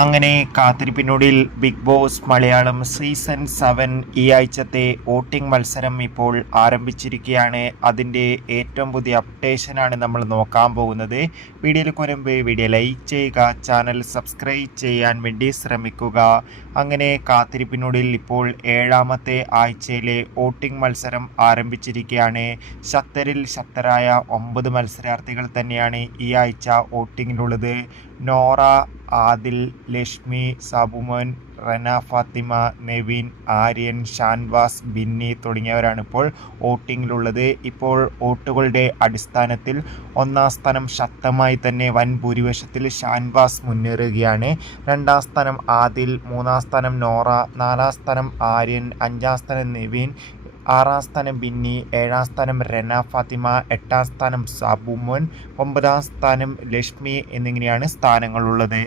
അങ്ങനെ കാത്തിരിപ്പിനൊടുവിൽ big boss Malayalam season 7 ഈ ആഴ്ചത്തെ വോട്ടിംഗ് മത്സരം ഇപ്പോൾ ആരംഭിച്ചിരിക്കുകയാണ്. അതിൻ്റെ ഏറ്റവും പുതിയ അപ്ഡേഷനാണ് നമ്മൾ നോക്കാൻ പോകുന്നത്. വീഡിയോയിലേക്ക് വരുമ്പോൾ വീഡിയോ ലൈക്ക് ചെയ്യുക, ചാനൽ സബ്സ്ക്രൈബ് ചെയ്യാൻ വേണ്ടി ശ്രമിക്കുക. അങ്ങനെ കാത്തിരിപ്പിനൊടുവിൽ ഇപ്പോൾ 7ാമത്തെ ആഴ്ചയിലെ വോട്ടിംഗ് മത്സരം ആരംഭിച്ചിരിക്കുകയാണ്. ശക്തരായ 9 മത്സരാർത്ഥികൾ തന്നെയാണ് ഈ ആഴ്ച വോട്ടിങ്ങിലുള്ളത്. നോറ, ആദിൽ, ലക്ഷ്മി, സാബുമോൻ, റന ഫാത്തിമ, നെവിൻ, ആര്യൻ, ഷാൻവാസ്, ബിന്നി തുടങ്ങിയവരാണ് ഇപ്പോൾ വോട്ടിങ്ങിലുള്ളത്. ഇപ്പോൾ വോട്ടുകളുടെ അടിസ്ഥാനത്തിൽ 1ാം സ്ഥാനം ശക്തമായി തന്നെ വൻ ഭൂരിപക്ഷത്തിൽ ഷാൻവാസ് മുന്നേറുകയാണ്. 2ാം സ്ഥാനം ആദിൽ, 3ാം സ്ഥാനം നോറ, 4ാം സ്ഥാനം ആര്യൻ, 5ാം സ്ഥാനം നെവിൻ, 6ാം സ്ഥാനം ബിന്നി, 7ാം സ്ഥാനം റന ഫാത്തിമ, 8ാം സ്ഥാനം സാബുമോൻ, 9ാം സ്ഥാനം ലക്ഷ്മി എന്നിങ്ങനെയാണ് സ്ഥാനങ്ങളുള്ളത്.